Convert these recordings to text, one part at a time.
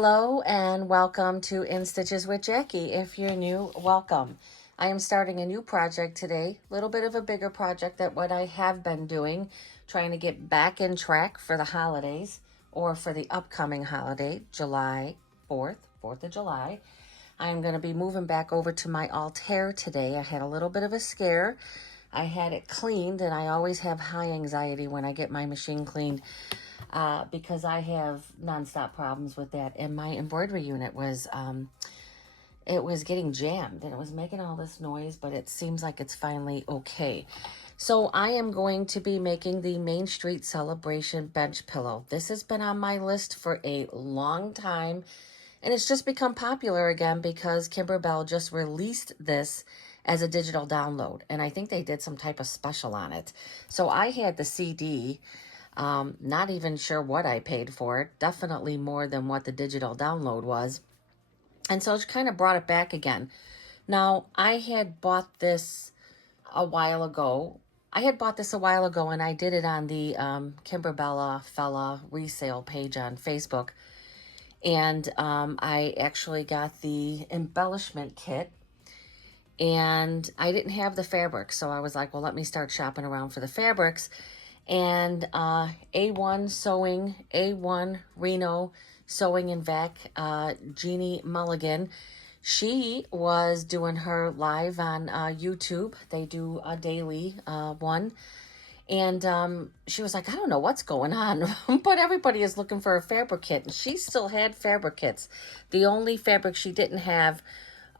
Hello and welcome to In Stitches with Jackie. If you're new, welcome. I am starting a new project today, a little bit of a bigger project than what I have been doing, trying to get back in track for the holidays or for the upcoming holiday, July 4th, 4th of July. I'm going to be moving back over to my altar today. I had a little bit of a scare. I had it cleaned, and I always have high anxiety when I get my machine cleaned because I have nonstop problems with that. And my embroidery unit was, it was getting jammed and it was making all this noise, but it seems like it's finally okay. So I am going to be making the Main Street Celebration bench pillow. This has been on my list for a long time, and it's just become popular again because Kimberbell just released this as a digital download, and I think they did some type of special on it. So I had the CD, not even sure what I paid for it, definitely more than what the digital download was, and so it kind of brought it back again. Now, I had bought this a while ago. And I did it on the Kimberbell Fella resale page on Facebook. And I actually got the embellishment kit, and I didn't have the fabric. So I was like, well, let me start shopping around for the fabrics. And A1 Sewing, A1 Reno Sewing and Vac, Jeannie Mulligan, she was doing her live on YouTube. They do a daily one. And she was like, I don't know what's going on, but everybody is looking for a fabric kit. And she still had fabric kits. The only fabric she didn't have,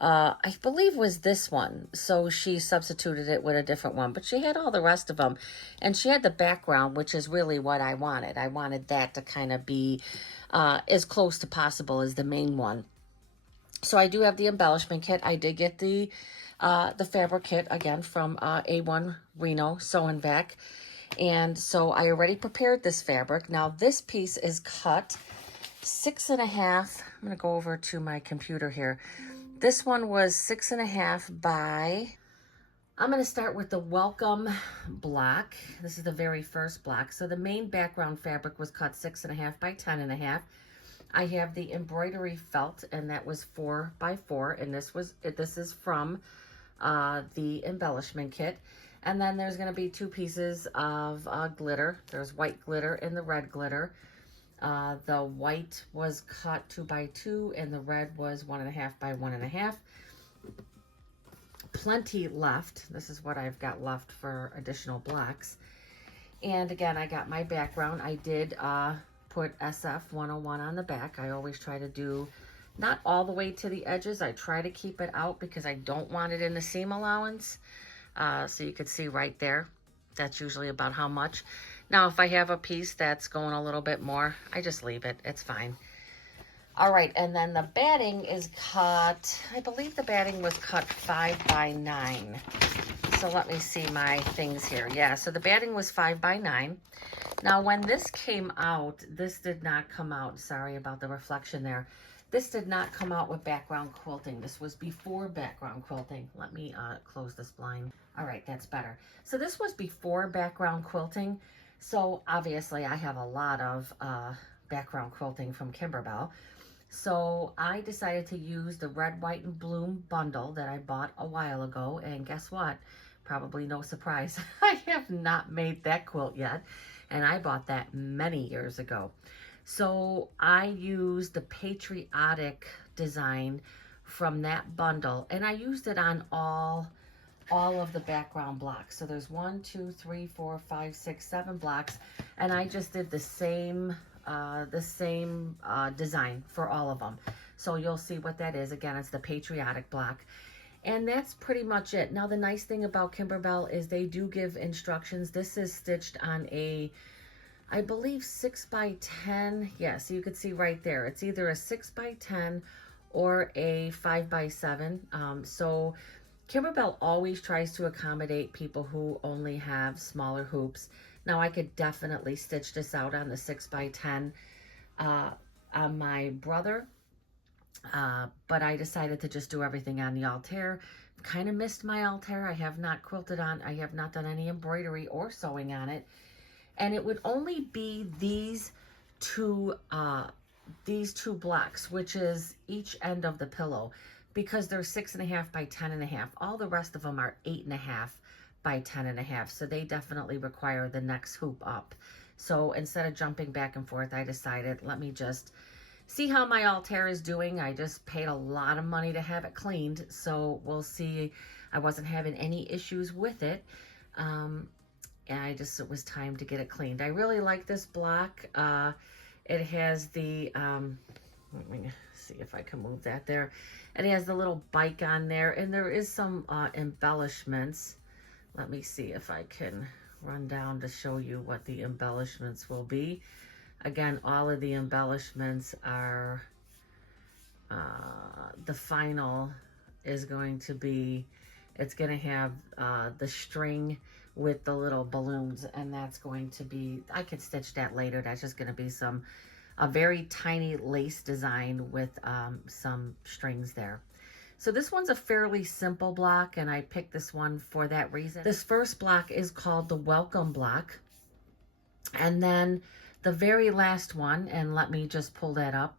I believe, was this one. So she substituted it with a different one. But she had all the rest of them. And she had the background, which is really what I wanted. I wanted that to kind of be as close to possible as the main one. So I do have the embellishment kit. I did get the fabric kit, again, from A1 Reno Sew and Vac. And so I already prepared this fabric. Now, this piece is cut 6.5. I'm going to go over to my computer here. This one was 6.5 by... I'm going to start with the welcome block. This is the very first block. So the main background fabric was cut 6.5 by 10.5. I have the embroidery felt, and that was 4 by 4, and this is from the embellishment kit. And then there's going to be 2 pieces of glitter. There's white glitter and the red glitter. The white was cut 2 by 2, and the red was 1.5 by 1.5. Plenty left. This is what I've got left for additional blocks. And again, I got my background. I did put SF 101 on the back. I always try to do not all the way to the edges. I try to keep it out because I don't want it in the seam allowance. So you could see right there, that's usually about how much. Now, if I have a piece that's going a little bit more, I just leave it. It's fine. All right, and then the batting is cut, I believe the batting was cut 5 by 9. So let me see my things here. Yeah, so the batting was 5 by 9. Now, when this came out, this did not come out. Sorry about the reflection there. This did not come out with background quilting. This was before background quilting. Let me close this blind. All right, that's better. So this was before background quilting. So obviously I have a lot of background quilting from Kimberbell. So I decided to use the red, white, and bloom bundle that I bought a while ago. And guess what? Probably no surprise. I have not made that quilt yet. And I bought that many years ago. So I used the patriotic design from that bundle. And I used it on all of the background blocks. So there's 1, 2, 3, 4, 5, 6, 7 blocks. And I just did the same design for all of them. So you'll see what that is. Again, it's the patriotic block. And that's pretty much it. Now, the nice thing about Kimberbell is they do give instructions. This is stitched on a, I believe, 6 by 10. Yeah, so you could see right there. It's either a 6 by 10 or a 5 by 7. So Kimberbell always tries to accommodate people who only have smaller hoops. Now, I could definitely stitch this out on the 6 by 10 on my brother. But I decided to just do everything on the altar. Kind of missed my altar. I have not quilted on, I have not done any embroidery or sewing on it. And it would only be these 2 these two blocks, which is each end of the pillow, because they're 6.5 by 10.5. All the rest of them are 8.5 by 10.5. So they definitely require the next hoop up. So instead of jumping back and forth, I decided, let me just see how my altar is doing. I just paid a lot of money to have it cleaned. So we'll see. I wasn't having any issues with it. And it was time to get it cleaned. I really like this block. It has the, let me see if I can move that there. It has the little bike on there, and there is some embellishments. Let me see if I can run down to show you what the embellishments will be. Again, all of the embellishments are, the final is going to be, it's going to have the string with the little balloons, and that's going to be, I could stitch that later. That's just going to be a very tiny lace design with some strings there. So this one's a fairly simple block, and I picked this one for that reason. This first block is called the welcome block. And then the very last one, and let me just pull that up.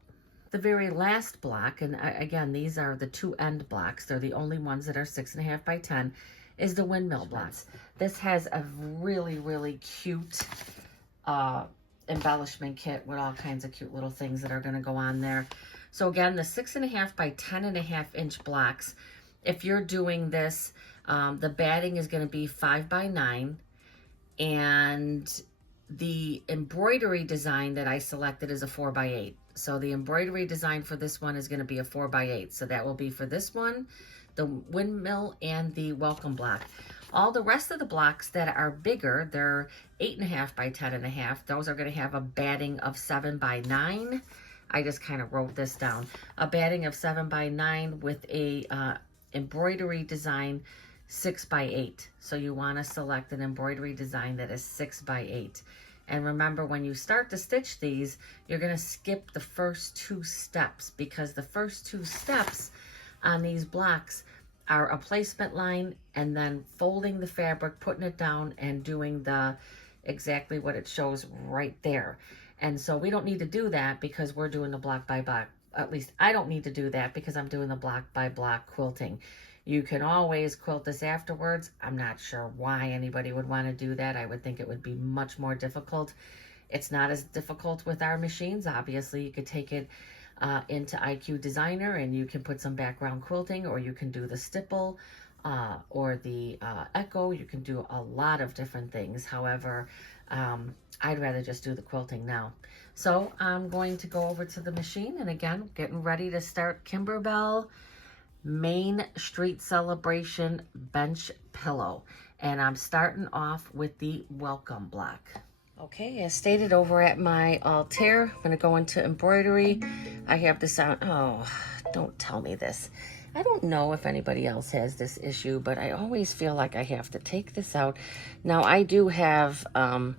The very last block, and again, these are the two end blocks. They're the only ones that are 6.5 by 10, is the windmill block. This has a really, really cute embellishment kit with all kinds of cute little things that are going to go on there. So again, the 6.5 by 10.5 inch blocks, if you're doing this, the batting is going to be 5 by 9, and the embroidery design that I selected is a 4 by 8. So the embroidery design for this one is going to be a 4 by 8. So that will be for this one, the windmill, and the welcome block. All the rest of the blocks that are bigger, they're 8.5 by 10.5. Those are going to have a batting of 7 by 9. I just kind of wrote this down. A batting of 7 by 9 with a embroidery design 6 by 8. So you want to select an embroidery design that is 6 by 8. And remember, when you start to stitch these, you're going to skip the first 2 steps, because the first 2 steps on these blocks are a placement line and then folding the fabric, putting it down, and doing exactly what it shows right there. And so we don't need to do that because we're doing the block by block. At least I don't need to do that because I'm doing the block by block quilting. You can always quilt this afterwards. I'm not sure why anybody would want to do that. I would think it would be much more difficult. It's not as difficult with our machines. Obviously, you could take it into IQ Designer and you can put some background quilting, or you can do the stipple or the echo. You can do a lot of different things. However, I'd rather just do the quilting now. So I'm going to go over to the machine, and again, getting ready to start Kimberbell Main Street Celebration bench pillow. And I'm starting off with the welcome block. Okay, as stated over at my altar, I'm going to go into embroidery. I have this on, oh, don't tell me this. I don't know if anybody else has this issue, but I always feel like I have to take this out. Now, I do have an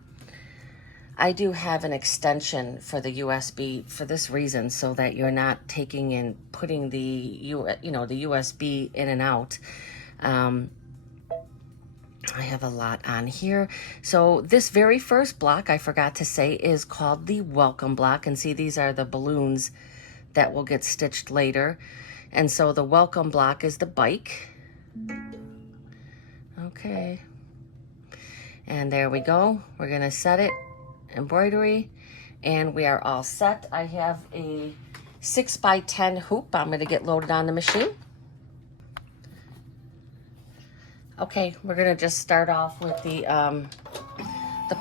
extension for the USB for this reason, so that you're not taking and putting the the USB in and out. I have a lot on here. So this very first block, I forgot to say, is called the welcome block. And see, these are the balloons that will get stitched later. And so the welcome block is the bike. Okay. And there we go. We're going to set it, embroidery, and we are all set. I have a 6 by 10 hoop. I'm going to get loaded on the machine. Okay, we're going to just start off with the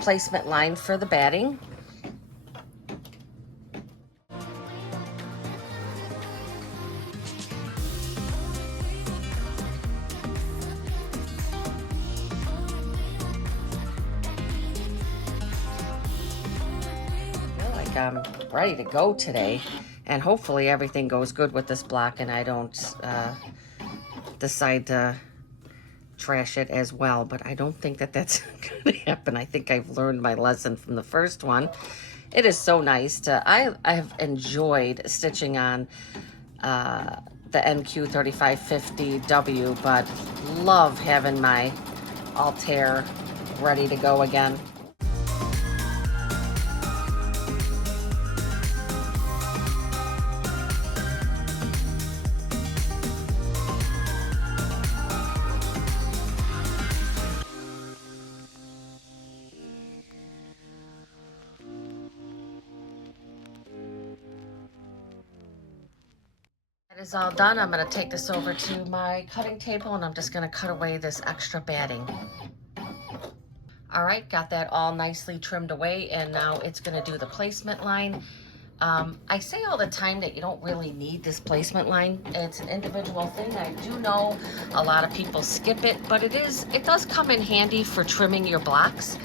placement line for the batting. I feel like I'm ready to go today, and hopefully everything goes good with this block and I don't decide to trash it as well, but I don't think that that's going to happen. I think I've learned my lesson from the first one. It is so nice to, I've enjoyed stitching on the NQ3550W, but love having my altar ready to go again. is all done. I'm going to take this over to my cutting table and I'm just going to cut away this extra batting. All right, got that all nicely trimmed away, and now it's going to do the placement line. I say all the time that you don't really need this placement line. It's an individual thing. I do know a lot of people skip it, but it does come in handy for trimming your blocks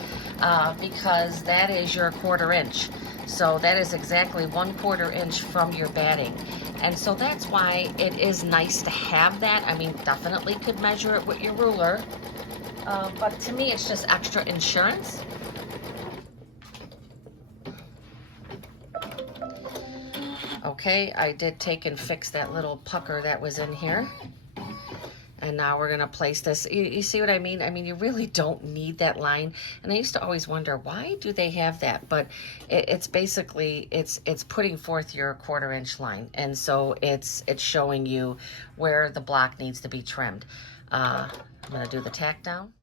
because that is your 1/4 inch. So that is exactly 1/4 inch from your batting. And so that's why it is nice to have that. I mean, definitely could measure it with your ruler. But to me, it's just extra insurance. Okay, I did take and fix that little pucker that was in here. And now we're gonna place this. You see what I mean? I mean, you really don't need that line. And I used to always wonder, why do they have that? But it's basically, it's putting forth your 1/4 inch line. And so it's showing you where the block needs to be trimmed. I'm gonna do the tack down.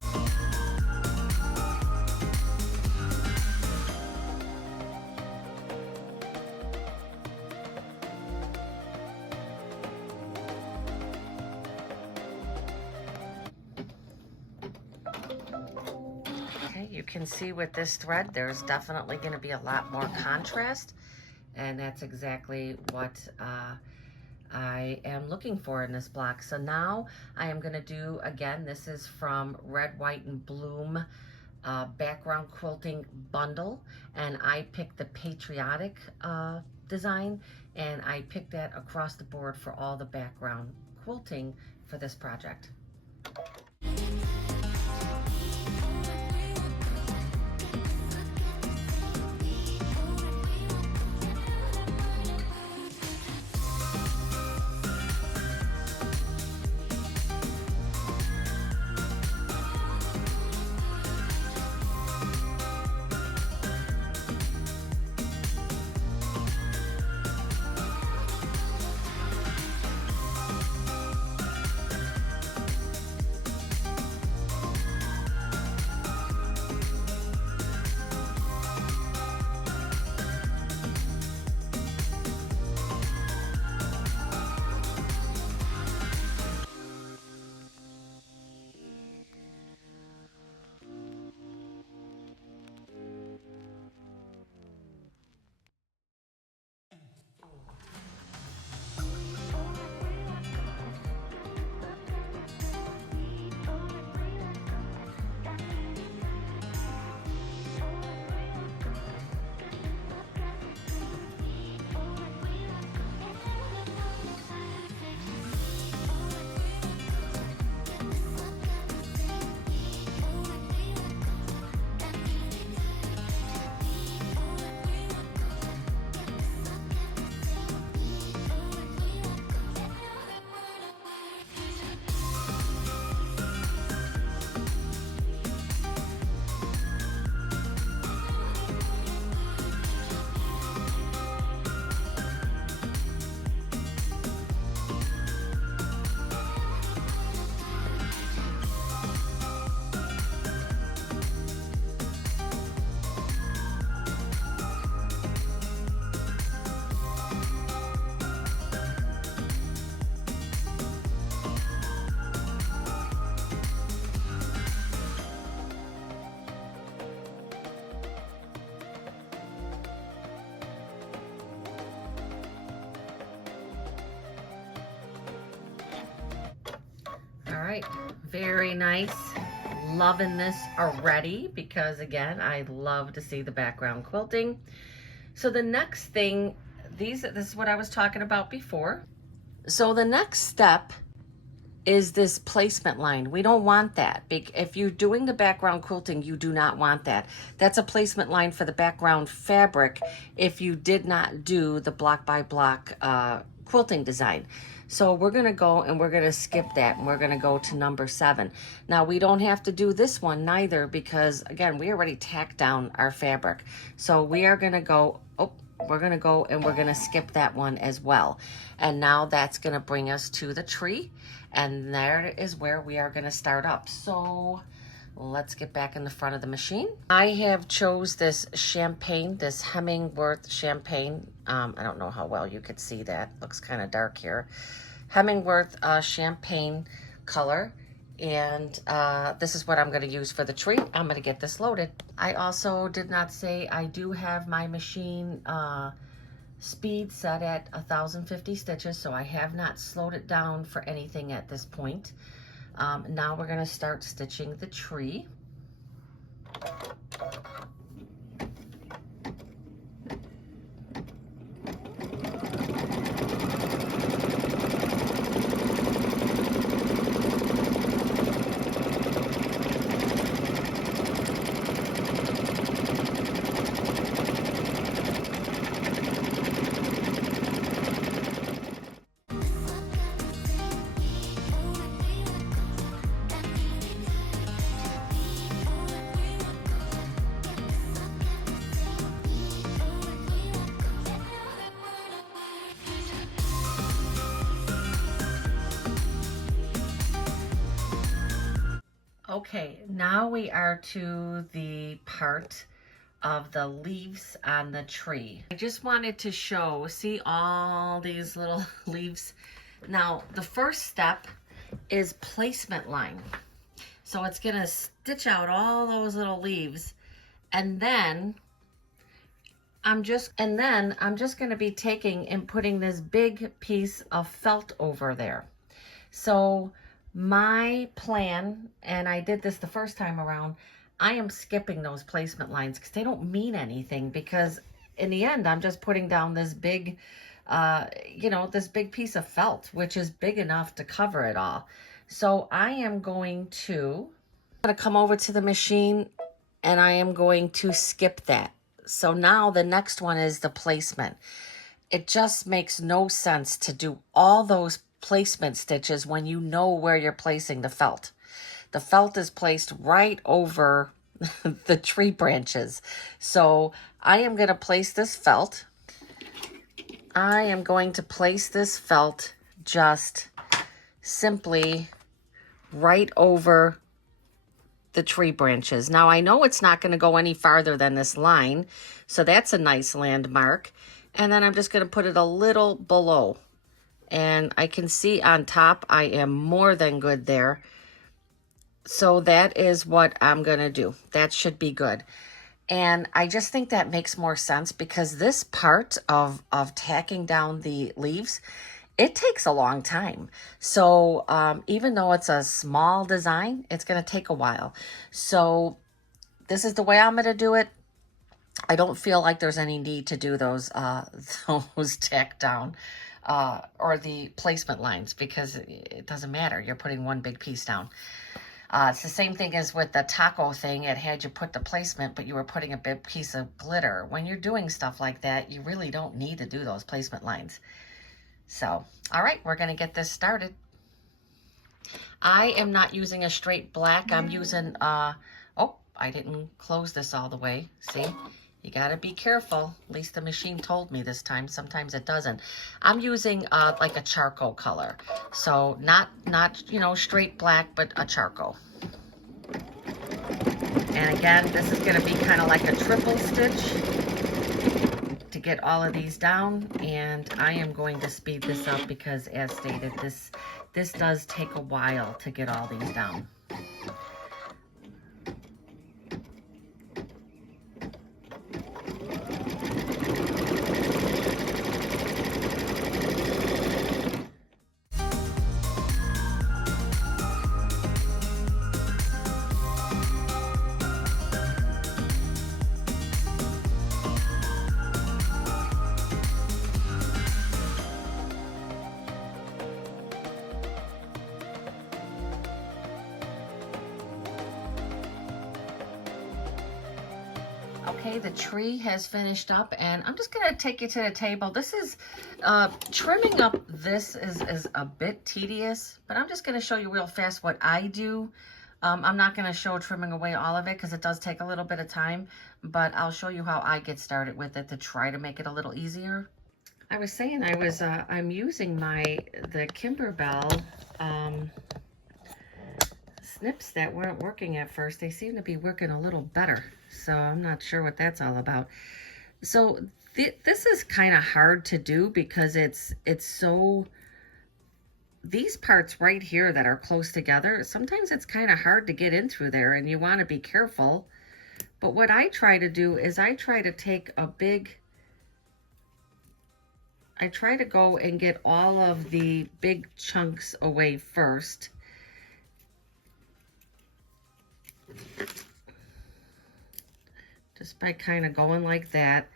You can see with this thread, there's definitely going to be a lot more contrast, and that's exactly what I am looking for in this block. So now I am going to do, again, this is from Red, White, and Bloom background quilting bundle, and I picked the patriotic design, and I picked that across the board for all the background quilting for this project. All right, very nice. Loving this already because, again, I love to see the background quilting. So the next thing, this is what I was talking about before. So the next step is this placement line. We don't want that. If you're doing the background quilting, you do not want that. That's a placement line for the background fabric if you did not do the block by block quilting design. So we're gonna go and we're gonna skip that, and we're gonna go to number 7. Now we don't have to do this one neither because, again, we already tacked down our fabric. So we are gonna go, we're gonna go and we're gonna skip that one as well. And now that's gonna bring us to the tree, and there is where we are gonna start up. So let's get back in the front of the machine. I have chose this champagne, this Hemingworth champagne. I don't know how well you could see that. Looks kind of dark here. Hemingworth champagne color. And this is what I'm going to use for the tree. I'm going to get this loaded. I also did not say I do have my machine speed set at 1,050 stitches, so I have not slowed it down for anything at this point. Now we're going to start stitching the tree. Okay, now we are to the part of the leaves on the tree. I just wanted to show, see all these little leaves? Now, the first step is placement line. So it's gonna stitch out all those little leaves, and then I'm just gonna be taking and putting this big piece of felt over there. So my plan, and I did this the first time around, I am skipping those placement lines because they don't mean anything, because in the end, I'm just putting down this big, this big piece of felt, which is big enough to cover it all. So I am going to come over to the machine, and I am going to skip that. So now the next one is the placement. It just makes no sense to do all those placement stitches when you know where you're placing the felt. The felt is placed right over the tree branches. So I am going to place this felt. I am going to place this felt just simply right over the tree branches. Now I know it's not going to go any farther than this line, so that's a nice landmark. And then I'm just going to put it a little below. And I can see on top, I am more than good there. So that is what I'm going to do. That should be good. And I just think that makes more sense, because this part of tacking down the leaves, it takes a long time. So even though it's a small design, it's going to take a while. So this is the way I'm going to do it. I don't feel like there's any need to do those tack down or the placement lines, because it doesn't matter. You're putting one big piece down. It's the same thing as with the taco thing. It had you put the placement, but you were putting a big piece of glitter. When you're doing stuff like that, you really don't need to do those placement lines. So, all right, we're going to get this started. I am not using a straight black. I'm using, oh, I didn't close this all the way. See? You got to be careful. At least the machine told me this time. Sometimes it doesn't. I'm using like a charcoal color. So not straight black, but a charcoal. And again, this is going to be kind of like a triple stitch to get all of these down. And I am going to speed this up because, as stated, this does take a while to get all these down. Okay, the tree has finished up, and I'm just going to take you to the table. This is, trimming up this is a bit tedious, but I'm just going to show you real fast what I do. I'm not going to show trimming away all of it because it does take a little bit of time, but I'll show you how I get started with it to try to make it a little easier. I was saying I'm using the Kimberbell snips that weren't working at first, they seem to be working a little better. So I'm not sure what that's all about. So this is kind of hard to do because it's so, these parts right here that are close together, sometimes it's kind of hard to get in through there and you want to be careful. But what I try to do is I try to go and get all of the big chunks away first. Just by kind of going like that.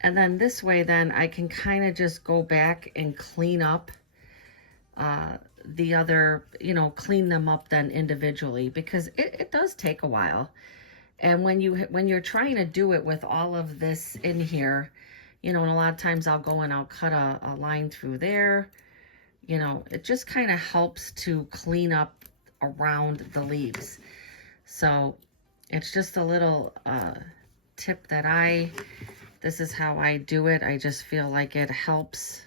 And then this way, then I can kind of just go back and clean up the other, clean them up then individually, because it does take a while. And when you're trying to do it with all of this in here, and a lot of times I'll go and I'll cut a line through there, it just kind of helps to clean up around the leaves. So it's just a little tip that this is how I do it. I just feel like it helps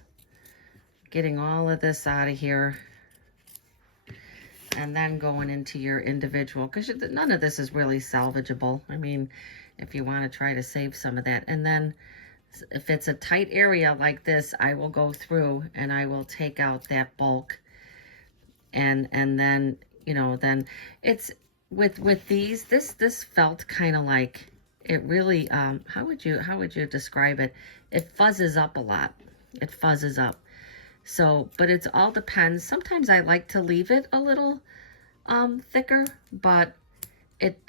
getting all of this out of here and then going into your individual, because none of this is really salvageable. I mean, if you want to try to save some of that. And then if it's a tight area like this, I will go through and I will take out that bulk. And then, then it's with these, this felt kind of like, it really, how would you describe it? It fuzzes up a lot. It fuzzes up. So, but it's all depends. Sometimes I like to leave it a little thicker, but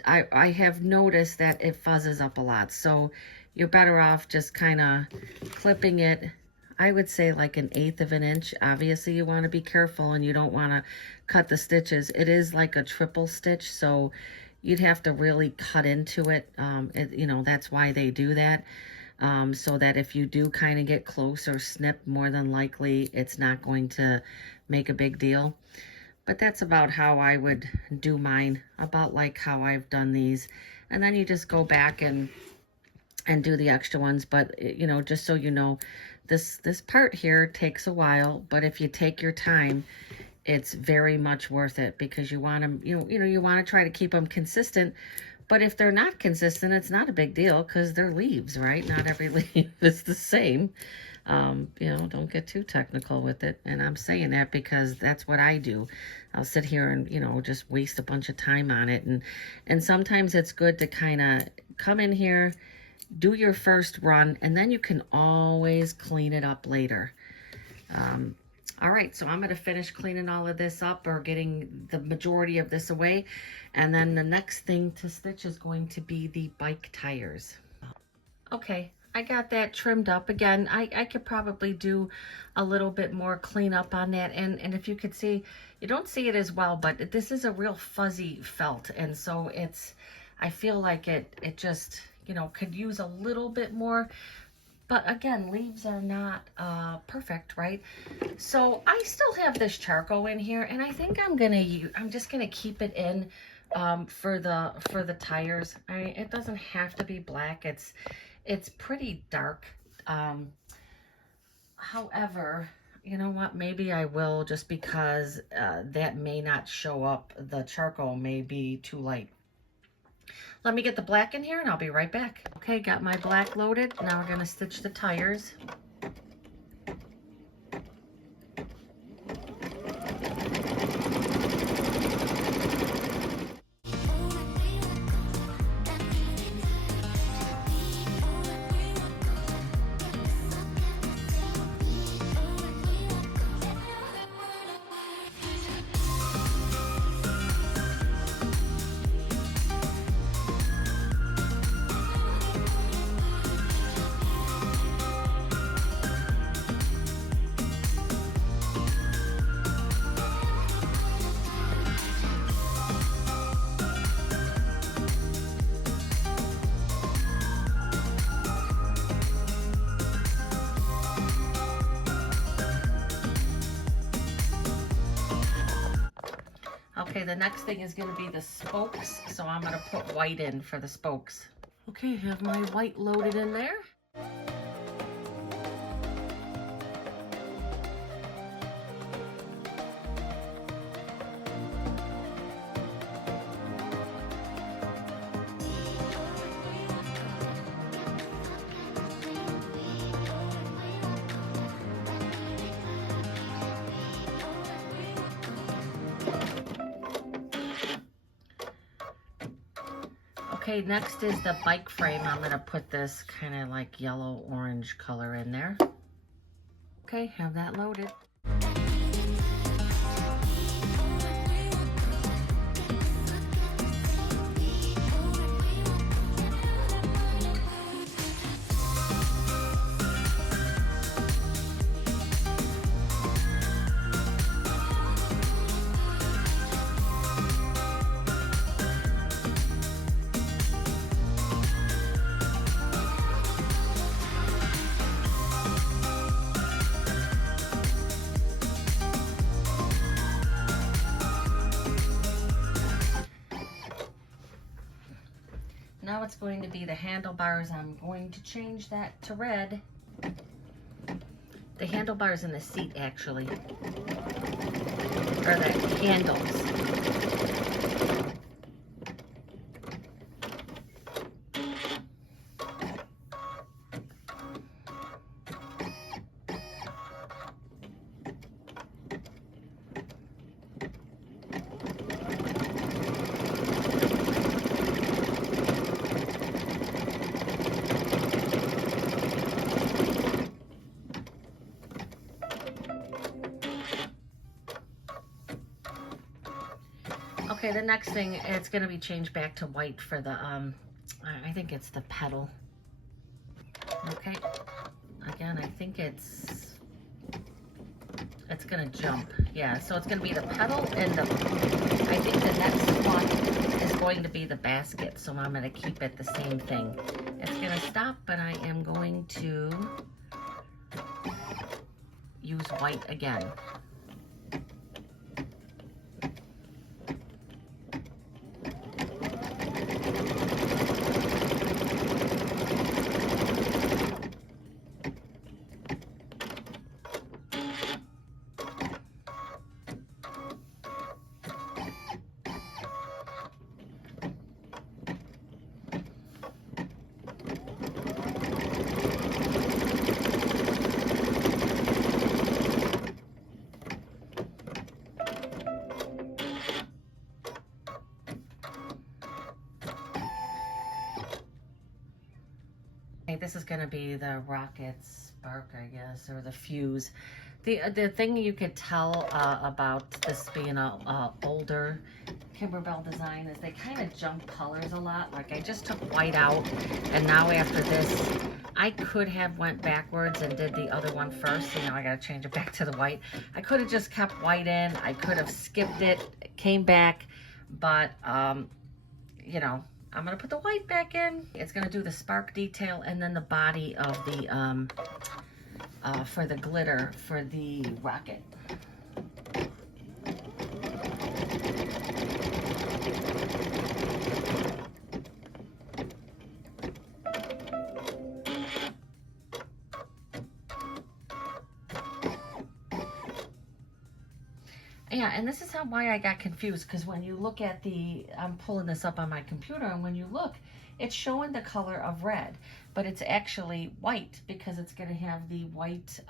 I have noticed that it fuzzes up a lot. So you're better off just kind of clipping it. I would say like 1/8 of an inch. Obviously you want to be careful and you don't want to cut the stitches. It is like a triple stitch, so you'd have to really cut into it. That's why they do that. So that if you do kind of get close or snip, more than likely it's not going to make a big deal. But that's about how I would do mine, about like how I've done these. And then you just go back and do the extra ones. But, just so you know, this part here takes a while, but if you take your time, it's very much worth it, because you want them, you want to try to keep them consistent. But if they're not consistent, it's not a big deal, because they're leaves, right? Not every leaf is the same. Don't get too technical with it. And I'm saying that because that's what I do. I'll sit here and, just waste a bunch of time on it. And sometimes it's good to kind of come in here, do your first run, and then you can always clean it up later. All right, so I'm going to finish cleaning all of this up, or getting the majority of this away. And then the next thing to stitch is going to be the bike tires. Okay, I got that trimmed up. Again, I could probably do a little bit more cleanup on that. And if you could see, you don't see it as well, but this is a real fuzzy felt. And so I feel like it just, could use a little bit more. But again, leaves are not perfect, right? So I still have this charcoal in here, and I think I'm just gonna keep it in for the tires. It doesn't have to be black. It's pretty dark. However, you know what? Maybe I will, just because that may not show up. The charcoal may be too light. Let me get the black in here and I'll be right back. Okay, got my black loaded. Now we're going to stitch the tires. Okay, the next thing is going to be the spokes, so I'm going to put white in for the spokes. Okay, have my white loaded in there. Okay, next is the bike frame. I'm gonna put this kind of like yellow orange color in there. Okay, have that loaded. Now it's going to be the handlebars. I'm going to change that to red. The handlebars in the seat, actually, or the handles. Okay, the next thing, it's going to be changed back to white for the, I think it's the pedal. Okay, again, I think it's going to jump. Yeah, so it's going to be the pedal and I think the next one is going to be the basket. So I'm going to keep it the same thing. It's going to stop, but I am going to use white again. This is going to be the rocket spark, I guess, or the fuse. The thing you could tell about this being a older Kimberbell design is they kind of jump colors a lot. Like I just took white out, and now after this, I could have went backwards and did the other one first. So now I got to change it back to the white. I could have just kept white in. I could have skipped it, came back, but you know, I'm going to put the white back in. It's going to do the spark detail and then the body of the, for the glitter for the rocket. Yeah, and this is why I got confused, because when you look at I'm pulling this up on my computer, and when you look, it's showing the color of red, but it's actually white because it's going to have the white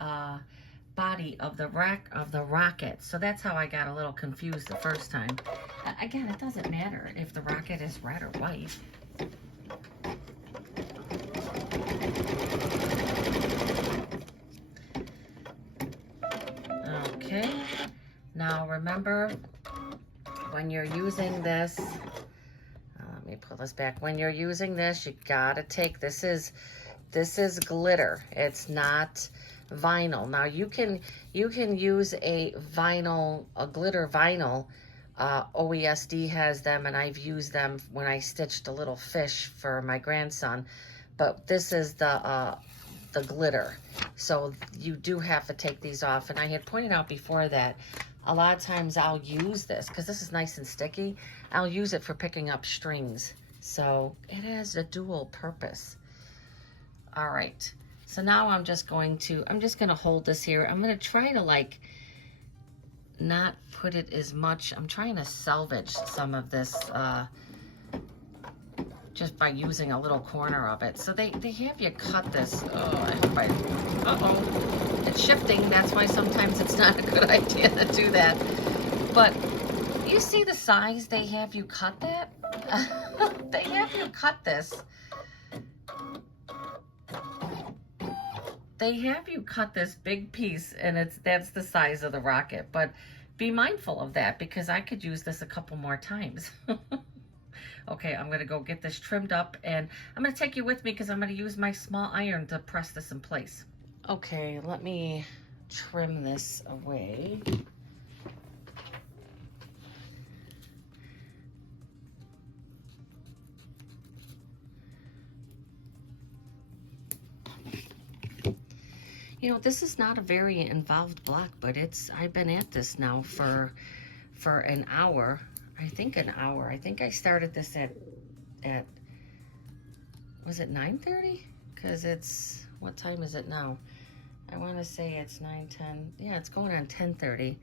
body of the rocket. So that's how I got a little confused the first time. Again, it doesn't matter if the rocket is red or white. Okay. Now remember, when you're using this, let me pull this back. When you're using this, you gotta take, this is glitter. It's not vinyl. Now you can use a glitter vinyl. OESD has them, and I've used them when I stitched a little fish for my grandson. But this is the glitter. So you do have to take these off. And I had pointed out before that a lot of times I'll use this, because this is nice and sticky, I'll use it for picking up strings. So it has a dual purpose. All right, so now I'm just going to hold this here. I'm going to try to like not put it as much. I'm trying to salvage some of this just by using a little corner of it. So they have you cut this. Oh, I hope uh-oh. It's shifting. That's why sometimes it's not a good idea to do that. But You see the size they have you cut that? They have you cut this. They have you cut this big piece, and that's the size of the rocket. But be mindful of that, because I could use this a couple more times. Okay, I'm gonna go get this trimmed up, and I'm gonna take you with me because I'm gonna use my small iron to press this in place. Okay, let me trim this away. You know, this is not a very involved block, but I've been at this now for an hour. I think an hour. I think I started this at was it 9:30? Because what time is it now? I want to say it's 9:10. Yeah, it's going on 10:30.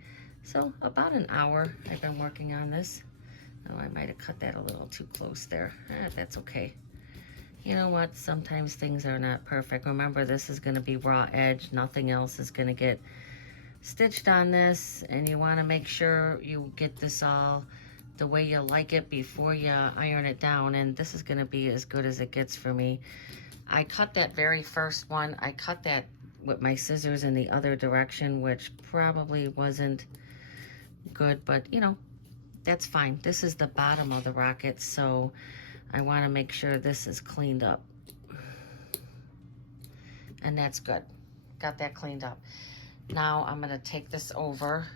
So about an hour I've been working on this. Oh, I might have cut that a little too close there. That's okay. You know what? Sometimes things are not perfect. Remember, this is going to be raw edge. Nothing else is going to get stitched on this. And you want to make sure you get this all the way you like it before you iron it down. And this is going to be as good as it gets for me. I cut that very first one. I cut that with my scissors in the other direction, which probably wasn't good. But, you know, that's fine. This is the bottom of the rocket, so I want to make sure this is cleaned up. And that's good. Got that cleaned up. Now I'm going to take this over.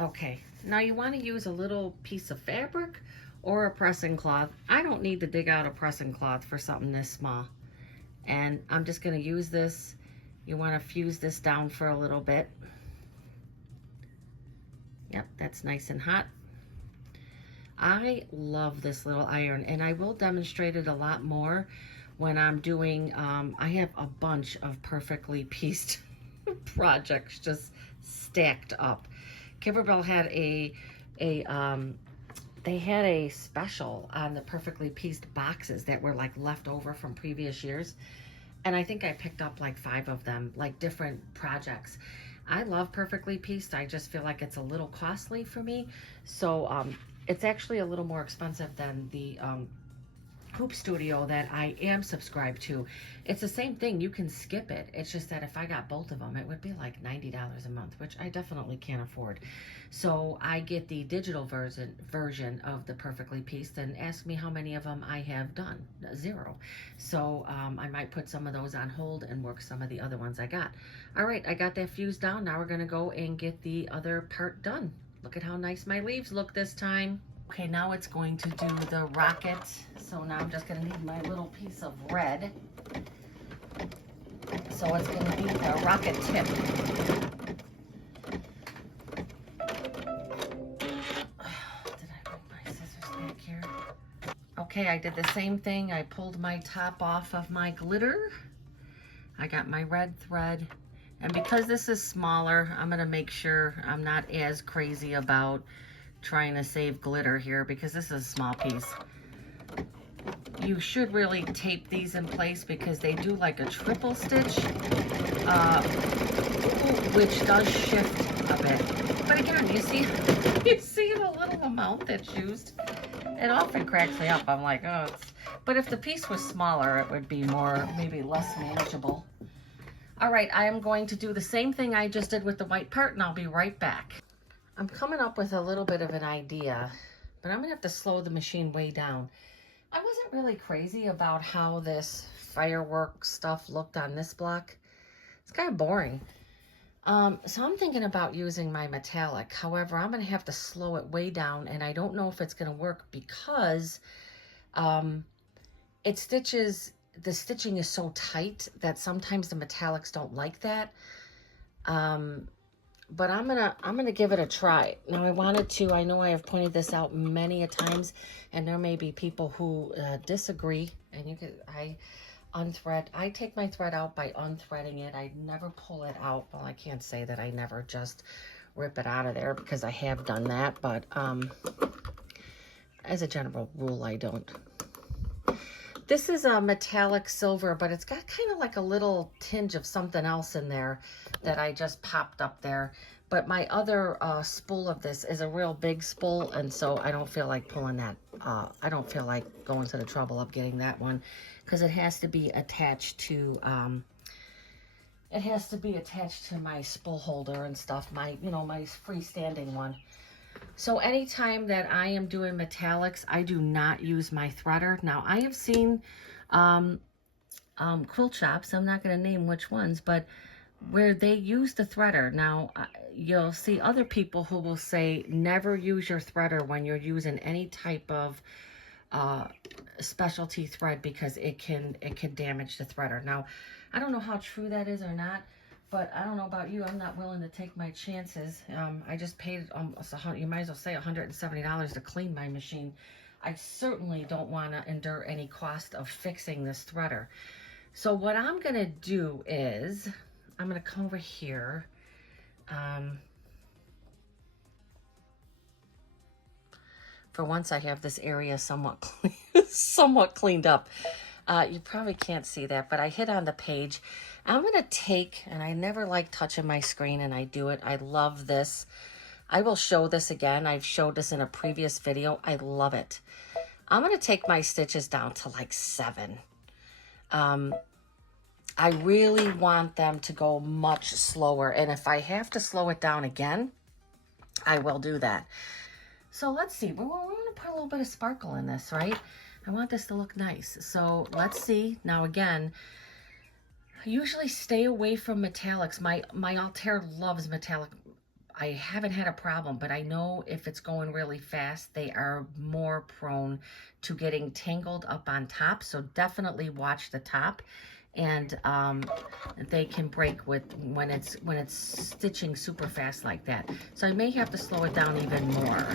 Okay, now you want to use a little piece of fabric or a pressing cloth. I don't need to dig out a pressing cloth for something this small. And I'm just going to use this. You want to fuse this down for a little bit. Yep, that's nice and hot. I love this little iron, and I will demonstrate it a lot more when I'm doing, I have a bunch of perfectly pieced projects just stacked up. Kimberbell had they had a special on the perfectly pieced boxes that were like left over from previous years. And I think I picked up like 5 of them, like different projects. I love perfectly pieced. I just feel like it's a little costly for me. So, it's actually a little more expensive than the Hoop Studio that I am subscribed to. It's the same thing. You can skip it. It's just that if I got both of them, it would be like $90 a month, which I definitely can't afford. So I get the digital version of the perfectly pieced, and ask me how many of them I have done. 0. So I might put some of those on hold and work some of the other ones I got. All right, I got that fused down. Now we're going to go and get the other part done. Look at how nice my leaves look this time. Okay, now it's going to do the rocket. So now I'm just going to need my little piece of red. So it's going to be the rocket tip. Did I put my scissors back here? Okay, I did the same thing. I pulled my top off of my glitter. I got my red thread. And because this is smaller, I'm going to make sure I'm not as crazy about trying to save glitter here, because this is a small piece. You should really tape these in place because they do like a triple stitch, which does shift a bit. But again, you see the little amount that's used? It often cracks me up. I'm like, oh, but if the piece was smaller, it would be more, maybe less manageable. All right, I am going to do the same thing I just did with the white part, and I'll be right back. I'm coming up with a little bit of an idea, but I'm gonna have to slow the machine way down. I wasn't really crazy about how this firework stuff looked on this block. It's kind of boring. So I'm thinking about using my metallic. However, I'm gonna have to slow it way down, and I don't know if it's gonna work because it stitches. The stitching is so tight that sometimes the metallics don't like that. But I'm gonna give it a try. Now I know I have pointed this out many a times, and there may be people who disagree. And I take my thread out by unthreading it. I never pull it out. Well, I can't say that I never just rip it out of there, because I have done that, but as a general rule, I don't. This is a metallic silver, but it's got kind of like a little tinge of something else in there that I just popped up there. But my other spool of this is a real big spool, and so I don't feel like pulling that. I don't feel like going to the trouble of getting that one, because it has to be attached to. It has to be attached to my spool holder and stuff. My, you know, my freestanding one. So anytime that I am doing metallics, I do not use my threader. Now I have seen quilt shops. I'm not going to name which ones, but where they use the threader. Now, you'll see other people who will say, never use your threader when you're using any type of specialty thread, because it can damage the threader. Now, I don't know how true that is or not, but I don't know about you. I'm not willing to take my chances. I just paid, you might as well say $170 to clean my machine. I certainly don't want to endure any cost of fixing this threader. So what I'm going to do is, I'm going to come over here. For once, I have this area somewhat somewhat cleaned up. You probably can't see that, but I hit on the page. I'm going to take, and I never like touching my screen, and I do it. I love this. I will show this again. I've showed this in a previous video. I love it. I'm going to take my stitches down to like 7. I really want them to go much slower, and if I have to slow it down again, I will do that. So let's see, we're going to put a little bit of sparkle in this, right? I want this to look nice. So let's see. Now again, I usually stay away from metallics. My Altair loves metallic. I haven't had a problem, but I know if it's going really fast, they are more prone to getting tangled up on top. So definitely watch the top. And they can break when it's stitching super fast like that. So I may have to slow it down even more.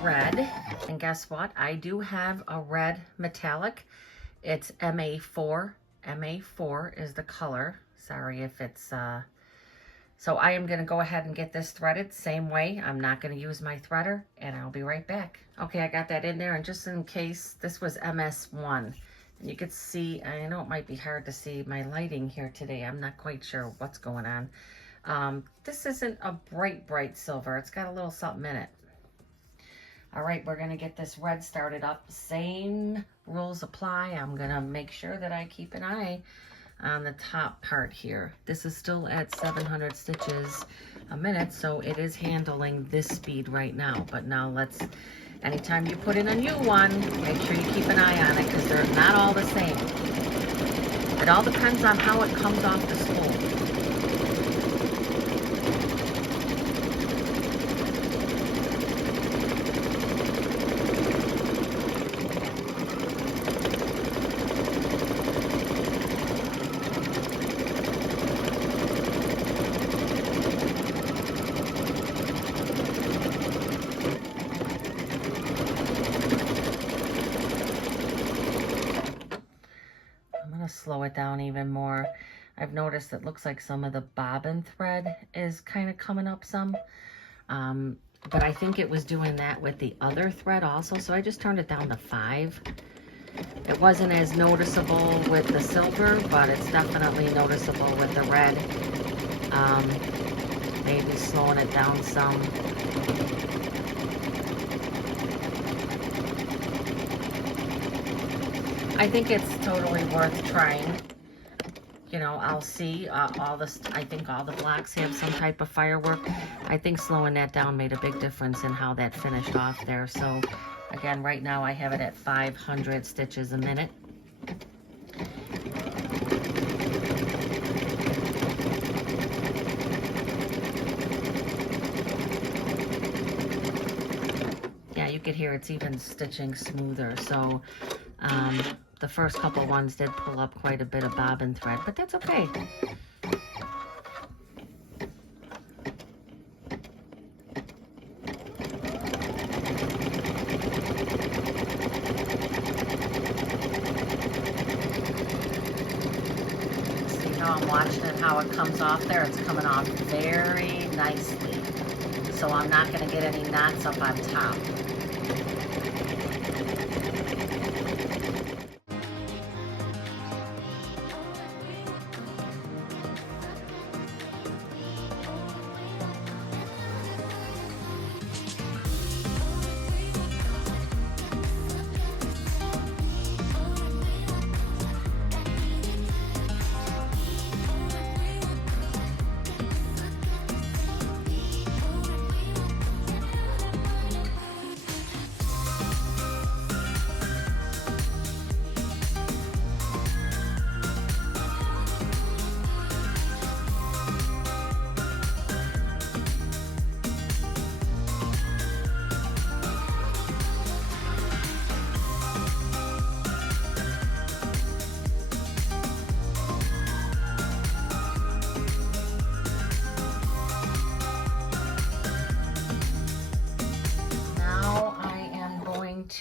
Red, and guess what? I do have a red metallic. It's MA4. MA4 is the color. Sorry if it's so I am going to go ahead and get this threaded same way. I'm not going to use my threader, and I'll be right back. Okay, I got that in there, and just in case, this was MS1. And you could see, I know it might be hard to see my lighting here today. I'm not quite sure what's going on. This isn't a bright silver. It's got a little something in it. All right, we're going to get this red started up. Same rules apply. I'm going to make sure that I keep an eye on the top part here. This is still at 700 stitches a minute, so it is handling this speed right now. But now let's, anytime you put in a new one, make sure you keep an eye on it, because they're not all the same. It all depends on how it comes off the spool. Slow it down even more. I've noticed it looks like some of the bobbin thread is kind of coming up some, but I think it was doing that with the other thread also, so I just turned it down to 5. It wasn't as noticeable with the silver, but it's definitely noticeable with the red. maybe slowing it down some. I think it's totally worth trying. You know, I'll see all this. I think all the blocks have some type of firework. I think slowing that down made a big difference in how that finished off there. So again, right now I have it at 500 stitches a minute. Yeah, you could hear it's even stitching smoother. So the first couple ones did pull up quite a bit of bobbin thread, but that's okay. See how I'm watching it, how it comes off there? It's coming off very nicely. So I'm not going to get any knots up on top.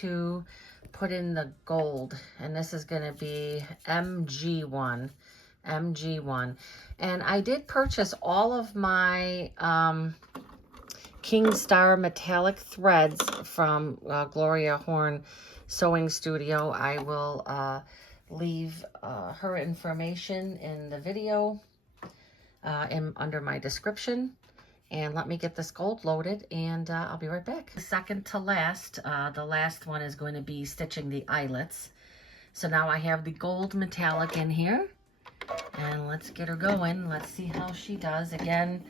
To put in the gold, and this is going to be MG1, and I did purchase all of my King Star metallic threads from Gloria Horn Sewing Studio. I will leave her information in the video under my description. And let me get this gold loaded, and I'll be right back. Second to last, the last one is going to be stitching the eyelets. So now I have the gold metallic in here, and let's get her going. Let's see how she does. Again,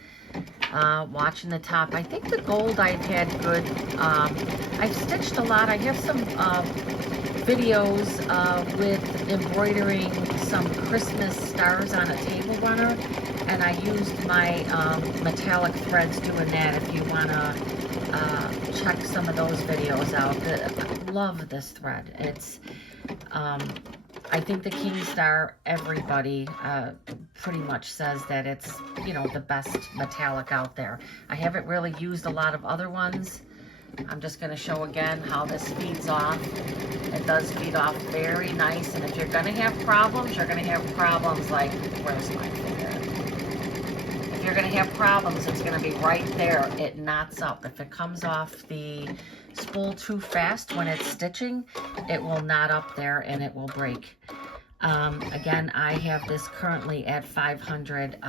watching the top. I think the gold I've had good. I've stitched a lot. I have some videos with embroidering some Christmas stars on a table runner. And I used my metallic threads doing that if you want to check some of those videos out. I love this thread. It's, I think the King Star, everybody pretty much says that it's, you know, the best metallic out there. I haven't really used a lot of other ones. I'm just going to show again how this feeds off. It does feed off very nice. And if you're going to have problems, you're going to have problems like, where's my finger? You're going to have problems, it's going to be right there. It knots up. If it comes off the spool too fast when it's stitching, it will knot up there and it will break. Again, I have this currently at 500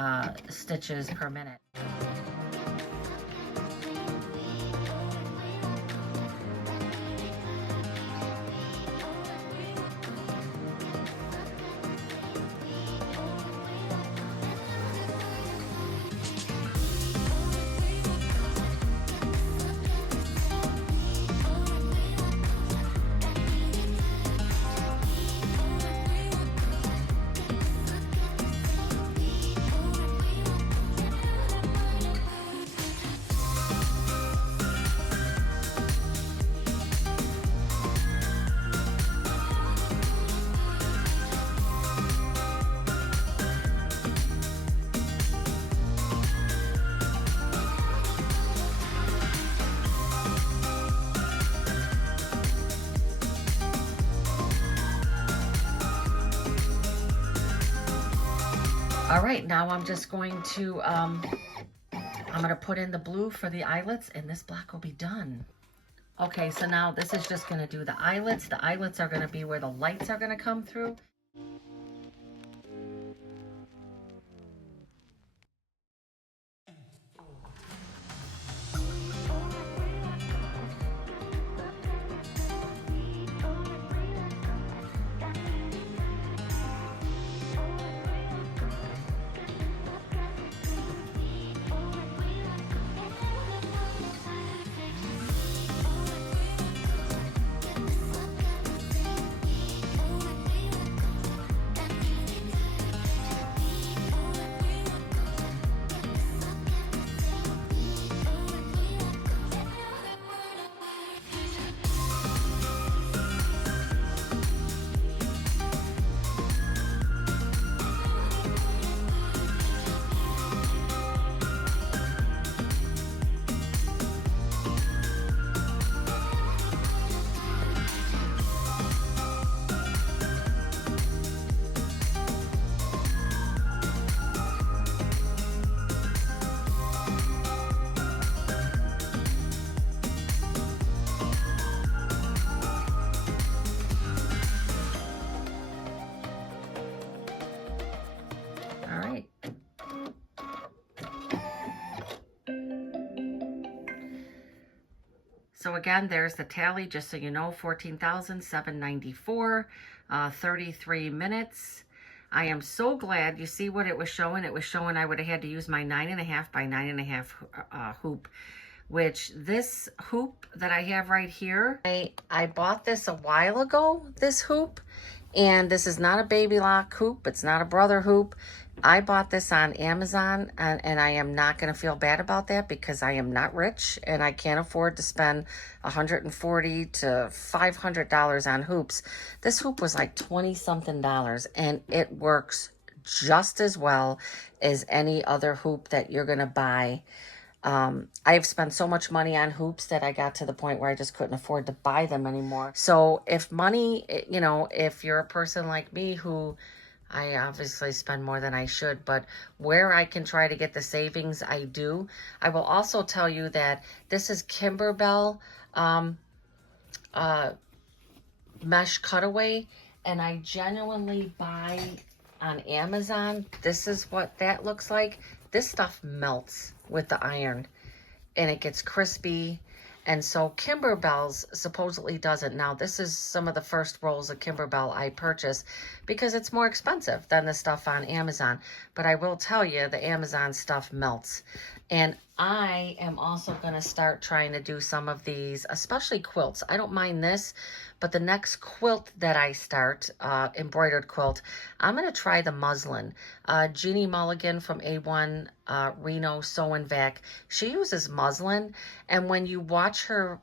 stitches per minute. All right, now I'm just going to, I'm going to put in the blue for the eyelets, and this block will be done. Okay, so now this is just going to do the eyelets. The eyelets are going to be where the lights are going to come through. So again, there's the tally, just so you know, 14,794, 33 minutes. I am so glad. You see what it was showing? It was showing I would have had to use my 9.5 by 9.5 hoop, which this hoop that I have right here, I bought this a while ago, this hoop, and this is not a baby lock hoop. It's not a brother hoop. I bought this on Amazon, and I am not going to feel bad about that because I am not rich and I can't afford to spend $140 to $500 on hoops. This hoop was like 20 something dollars, and it works just as well as any other hoop that you're going to buy. I've spent so much money on hoops that I got to the point where I just couldn't afford to buy them anymore. So if money, you know, if you're a person like me who, I obviously spend more than I should, but where I can try to get the savings, I do. I will also tell you that this is Kimberbell mesh cutaway, and I genuinely buy on Amazon. This is what that looks like. This stuff melts with the iron and it gets crispy. And so Kimberbell's supposedly doesn't. Now, this is some of the first rolls of Kimberbell I purchased because it's more expensive than the stuff on Amazon. But I will tell you, the Amazon stuff melts. And I am also going to start trying to do some of these, especially quilts. I don't mind this, but the next quilt that I start, embroidered quilt, I'm going to try the muslin. Jeannie Mulligan from A1 Reno Sew and Vac, she uses muslin, and when you watch her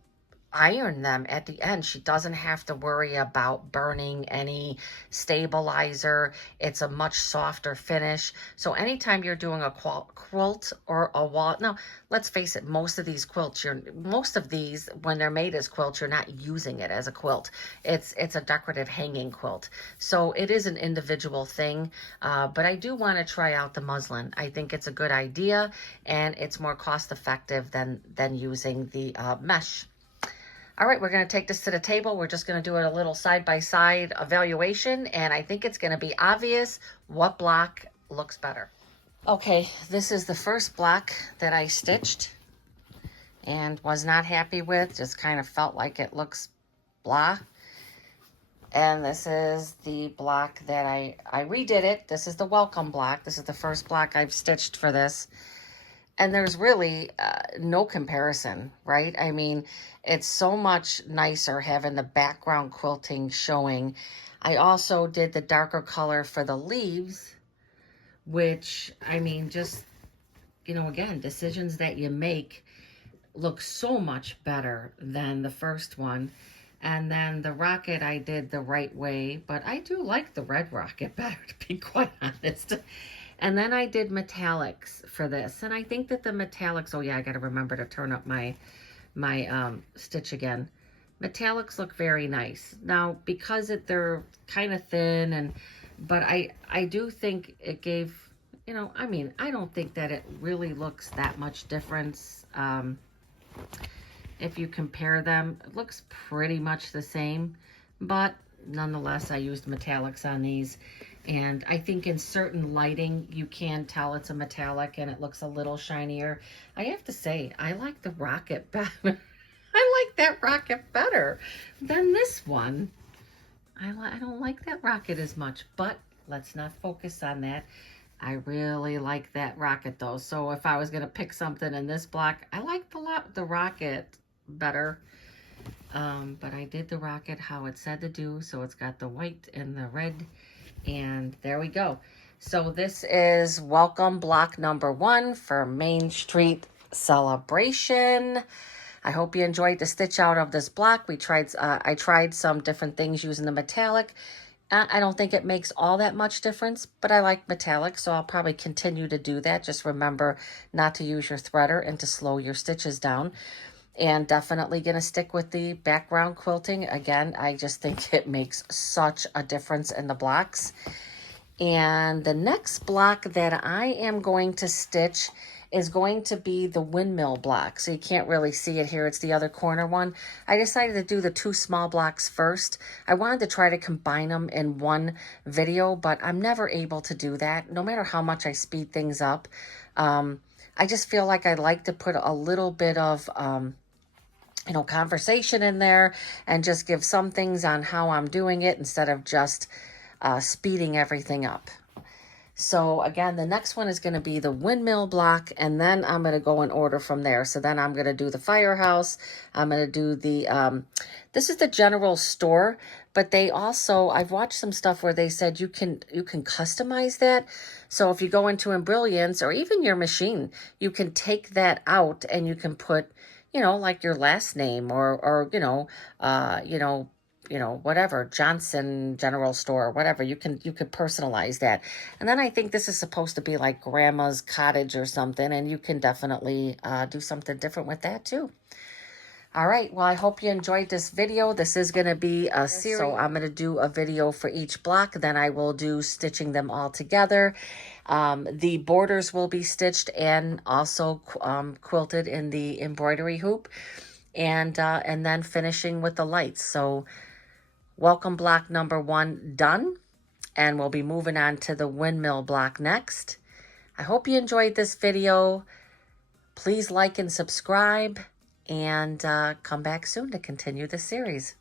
iron them at the end, she doesn't have to worry about burning any stabilizer. It's a much softer finish. So anytime you're doing a quilt or a wall, now let's face it, most of these quilts, most of these, when they're made as quilts, you're not using it as a quilt. It's a decorative hanging quilt. So it is an individual thing, but I do want to try out the muslin. I think it's a good idea, and it's more cost effective than using the mesh. All right, we're going to take this to the table. We're just going to do a little side-by-side evaluation, and I think it's going to be obvious what block looks better. Okay, this is the first block that I stitched and was not happy with. Just kind of felt like it looks blah. And this is the block that I redid it. This is the welcome block. This is the first block I've stitched for this. And there's really no comparison, right? I mean, it's so much nicer having the background quilting showing. I also did the darker color for the leaves, which, I mean, just, you know, again, decisions that you make look so much better than the first one. And then the rocket I did the right way, but I do like the red rocket better, to be quite honest. And then I did metallics for this. And I think that the metallics, oh yeah, I got to remember to turn up my stitch again. Metallics look very nice. Now, because they're kind of thin, but I do think it gave, you know, I mean, I don't think that it really looks that much difference. If you compare them, it looks pretty much the same, but nonetheless, I used metallics on these. And I think in certain lighting, you can tell it's a metallic and it looks a little shinier. I have to say, I like the rocket better. I like that rocket better than this one. I don't like that rocket as much, but let's not focus on that. I really like that rocket though. So if I was going to pick something in this block, I like the rocket better. But I did the rocket how it said to do. So it's got the white and the red. And there we go. So this is welcome block number 1 for Main Street Celebration. I hope you enjoyed the stitch out of this block. I tried some different things using the metallic. I don't think it makes all that much difference, but I like metallic, so I'll probably continue to do that. Just remember not to use your threader and to slow your stitches down. And definitely going to stick with the background quilting. Again, I just think it makes such a difference in the blocks. And the next block that I am going to stitch is going to be the windmill block. So you can't really see it here. It's the other corner one. I decided to do the 2 small blocks first. I wanted to try to combine them in one video, but I'm never able to do that, no matter how much I speed things up. I just feel like I like to put a little bit of conversation in there, and just give some things on how I'm doing it instead of just speeding everything up. So again, the next one is going to be the windmill block, and then I'm going to go in order from there. So then I'm going to do the firehouse. I'm going to do the, this is the general store, but they also, I've watched some stuff where they said you can customize that. So if you go into Embrilliance or even your machine, you can take that out and you can put, like your last name or whatever, Johnson General Store, whatever, you could personalize that. And then I think this is supposed to be like grandma's cottage or something, and you can definitely do something different with that too. All right, well, I hope you enjoyed this video. This is going to be a series. So I'm going to do a video for each block. Then I will do stitching them all together. The borders will be stitched and also quilted in the embroidery hoop. And then finishing with the lights. So welcome block number 1 done. And we'll be moving on to the windmill block next. I hope you enjoyed this video. Please like and subscribe. And come back soon to continue the series.